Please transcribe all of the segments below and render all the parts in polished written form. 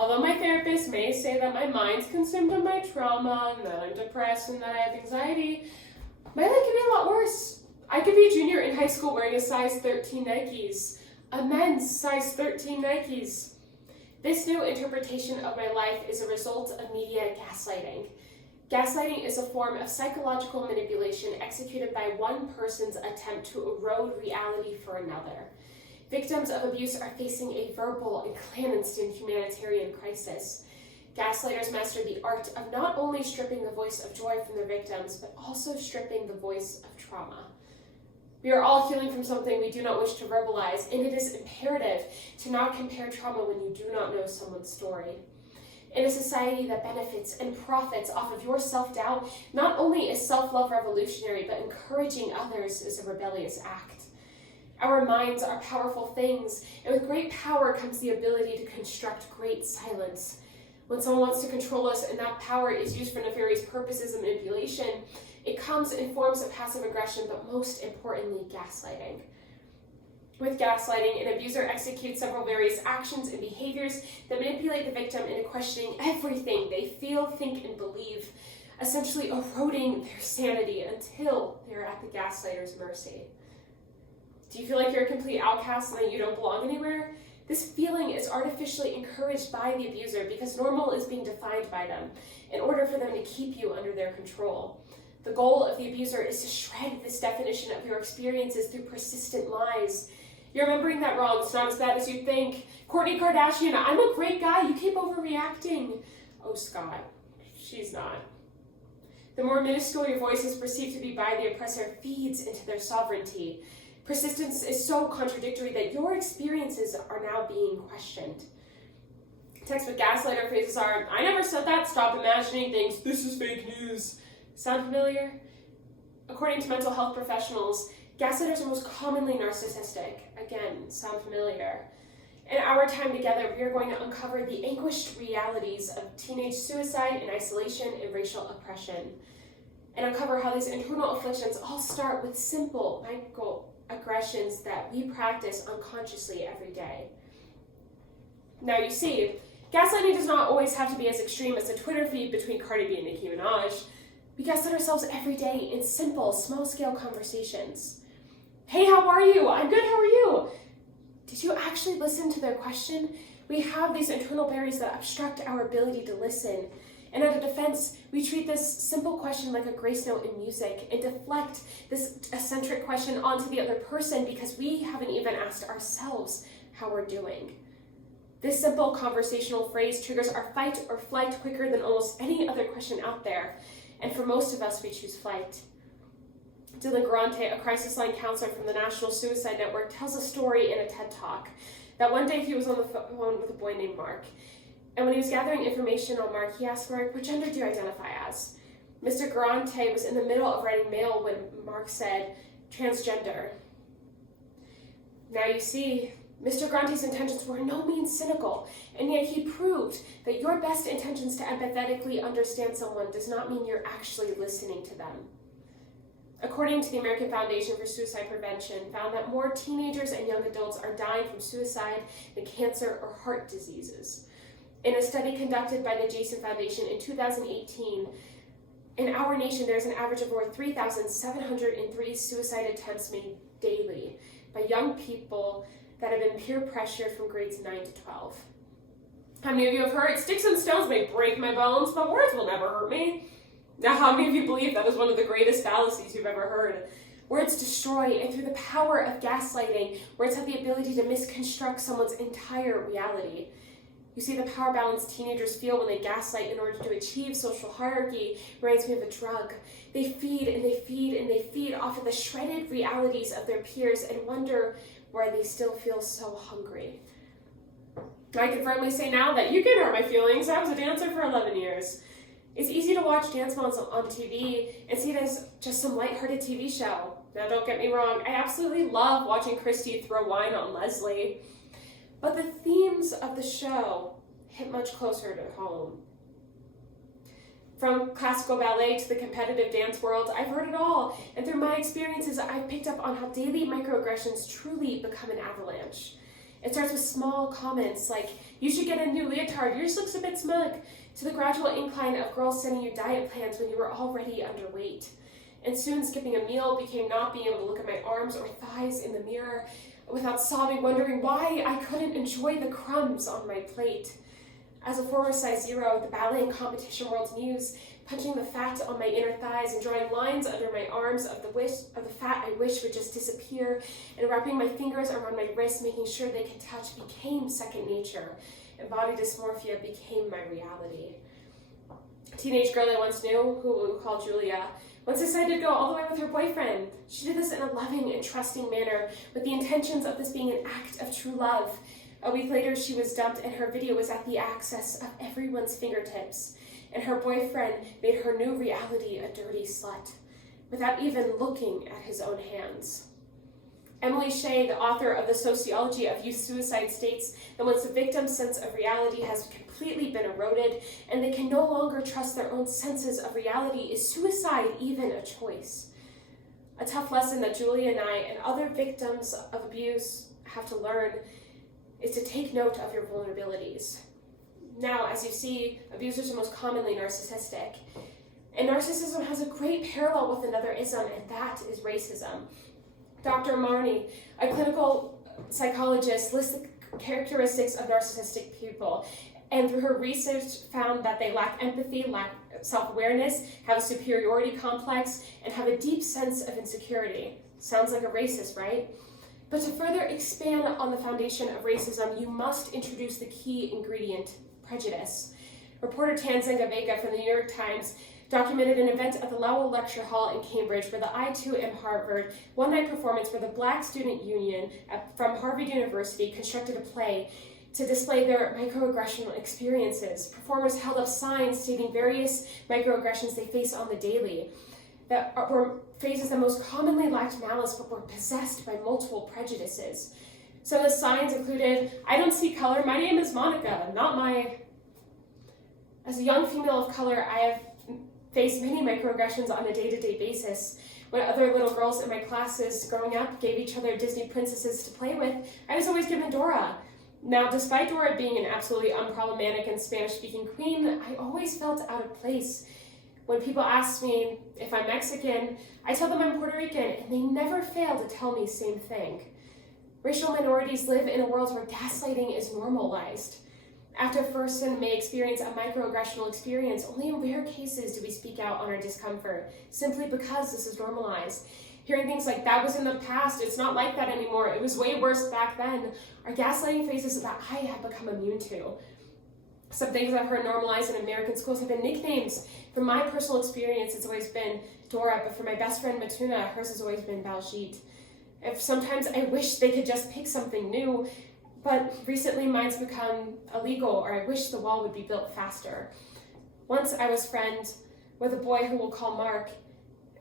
Although my therapist may say that my mind's consumed in my trauma and that I'm depressed and that I have anxiety, my life could be a lot worse. I could be a junior in high school wearing a size 13 Nikes, a men's size 13 Nikes. This new interpretation of my life is a result of media gaslighting. Gaslighting is a form of psychological manipulation executed by one person's attempt to erode reality for another. Victims of abuse are facing a verbal and clandestine humanitarian crisis. Gaslighters master the art of not only stripping the voice of joy from their victims, but also stripping the voice of trauma. We are all healing from something we do not wish to verbalize, and it is imperative to not compare trauma when you do not know someone's story. In a society that benefits and profits off of your self-doubt, not only is self-love revolutionary, but encouraging others is a rebellious act. Our minds are powerful things, and with great power comes the ability to construct great silence. When someone wants to control us and that power is used for nefarious purposes and manipulation, it comes in forms of passive aggression, but most importantly, gaslighting. With gaslighting, an abuser executes several various actions and behaviors that manipulate the victim into questioning everything they feel, think, and believe, essentially eroding their sanity until they are at the gaslighter's mercy. Do you feel like you're a complete outcast and that you don't belong anywhere? This feeling is artificially encouraged by the abuser because normal is being defined by them in order for them to keep you under their control. The goal of the abuser is to shred this definition of your experiences through persistent lies. You're remembering that wrong. It's not as bad as you think. Kourtney Kardashian, I'm a great guy. You keep overreacting. Oh, Scott, she's not. The more minuscule your voice is perceived to be by the oppressor feeds into their sovereignty. Persistence is so contradictory that your experiences are now being questioned. Text with gaslighter phrases are, I never said that, stop imagining things, this is fake news. Sound familiar? According to mental health professionals, gaslighters are most commonly narcissistic. Again, sound familiar? In our time together, we are going to uncover the anguished realities of teenage suicide and isolation and racial oppression, and uncover how these internal afflictions all start with simple microaggressions that we practice unconsciously every day. Now you see, gaslighting does not always have to be as extreme as the Twitter feed between Cardi B and Nicki Minaj. We gaslight ourselves every day in simple, small-scale conversations. Hey, how are you? I'm good, how are you? Did you actually listen to their question? We have these internal barriers that obstruct our ability to listen. And at a defense, we treat this simple question like a grace note in music and deflect this eccentric question onto the other person because we haven't even asked ourselves how we're doing. This simple conversational phrase triggers our fight or flight quicker than almost any other question out there. And for most of us, we choose flight. Dylan Garante, a crisis line counselor from the National Suicide Network, tells a story in a TED Talk that one day he was on the phone with a boy named Mark. And when he was gathering information on Mark, he asked Mark, what gender do you identify as? Mr. Garante was in the middle of writing mail when Mark said, transgender. Now you see, Mr. Grante's intentions were in no means cynical, and yet he proved that your best intentions to empathetically understand someone does not mean you're actually listening to them. According to the American Foundation for Suicide Prevention, found that more teenagers and young adults are dying from suicide than cancer or heart diseases. In a study conducted by the Jason Foundation in 2018, in our nation there's an average of over 3,703 suicide attempts made daily by young people that have been peer pressured from grades 9 to 12. How many of you have heard, sticks and stones may break my bones, but words will never hurt me? Now, how many of you believe that is one of the greatest fallacies you've ever heard? Words destroy, and through the power of gaslighting, words have the ability to misconstruct someone's entire reality. You see, the power balance teenagers feel when they gaslight in order to achieve social hierarchy reminds me of a drug. They feed and they feed and they feed off of the shredded realities of their peers and wonder why they still feel so hungry. I can firmly say now that you can hurt my feelings. I was a dancer for 11 years. It's easy to watch dance moms on TV and see it as just some lighthearted TV show. Now, don't get me wrong, I absolutely love watching Christy throw wine on Leslie. But the themes of the show hit much closer to home. From classical ballet to the competitive dance world, I've heard it all. And through my experiences, I've picked up on how daily microaggressions truly become an avalanche. It starts with small comments like, "You should get a new leotard, yours looks a bit smug," to the gradual incline of girls sending you diet plans when you were already underweight. And soon skipping a meal became not being able to look at my arms or thighs in the mirror without sobbing, wondering why I couldn't enjoy the crumbs on my plate. As a former size 0, the ballet and competition world's muse, punching the fat on my inner thighs and drawing lines under my arms of the fat I wish would just disappear, and wrapping my fingers around my wrists, making sure they could touch, became second nature, and body dysmorphia became my reality. A teenage girl I once knew, who we'll call Julia, once decided to go all the way with her boyfriend. She did this in a loving and trusting manner, with the intentions of this being an act of true love. A week later, she was dumped, and her video was at the access of everyone's fingertips. And her boyfriend made her new reality a dirty slut, without even looking at his own hands. Emily Shea, the author of The Sociology of Youth Suicide, states that once the victim's sense of reality has completely been eroded and they can no longer trust their own senses of reality, is suicide even a choice? A tough lesson that Julia and I and other victims of abuse have to learn is to take note of your vulnerabilities. Now, as you see, abusers are most commonly narcissistic. And narcissism has a great parallel with another ism, and that is racism. Dr. Marnie, a clinical psychologist, lists the characteristics of narcissistic people, and through her research found that they lack empathy, lack self-awareness, have a superiority complex, and have a deep sense of insecurity. Sounds like a racist, right? But to further expand on the foundation of racism, you must introduce the key ingredient, prejudice. Reporter Tanzanga Vega from the New York Times documented an event at the Lowell Lecture Hall in Cambridge where the I2M Harvard one-night performance where the Black Student Union from Harvard University constructed a play to display their microaggression experiences. Performers held up signs stating various microaggressions they face on the daily that were phases that most commonly lacked malice but were possessed by multiple prejudices. Some of the signs included, "I don't see color, my name is Monica, not my..." As a young female of color, I have faced many microaggressions on a day-to-day basis. When other little girls in my classes growing up gave each other Disney princesses to play with, I was always given Dora. Now, despite Dora being an absolutely unproblematic and Spanish-speaking queen, I always felt out of place. When people ask me if I'm Mexican, I tell them I'm Puerto Rican, and they never fail to tell me the same thing. Racial minorities live in a world where gaslighting is normalized. After a person may experience a microaggressional experience, only in rare cases do we speak out on our discomfort, simply because this is normalized. Hearing things like, "That was in the past, it's not like that anymore, it was way worse back then," are gaslighting phrases that I have become immune to. Some things I've heard normalized in American schools have been nicknames. From my personal experience, it's always been Dora, but for my best friend Matuna, hers has always been Baljeet. Sometimes I wish they could just pick something new, but recently mine's become illegal, or I wish the wall would be built faster. Once I was friends with a boy who we'll call Mark.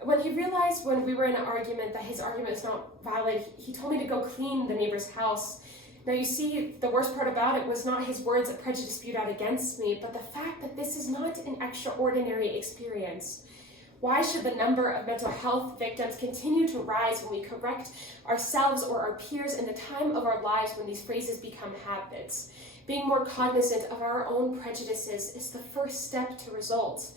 When he realized when we were in an argument that his argument is not valid, he told me to go clean the neighbor's house. Now you see, the worst part about it was not his words of prejudice spewed out against me, but the fact that this is not an extraordinary experience. Why should the number of mental health victims continue to rise when we correct ourselves or our peers in the time of our lives when these phrases become habits? Being more cognizant of our own prejudices is the first step to results.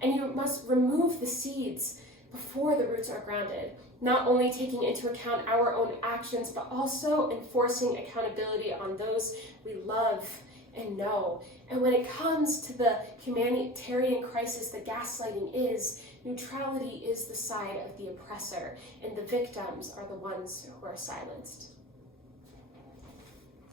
And you must remove the seeds before the roots are grounded, not only taking into account our own actions, but also enforcing accountability on those we love and know. And when it comes to the humanitarian crisis that gaslighting is, neutrality is the side of the oppressor, and the victims are the ones who are silenced.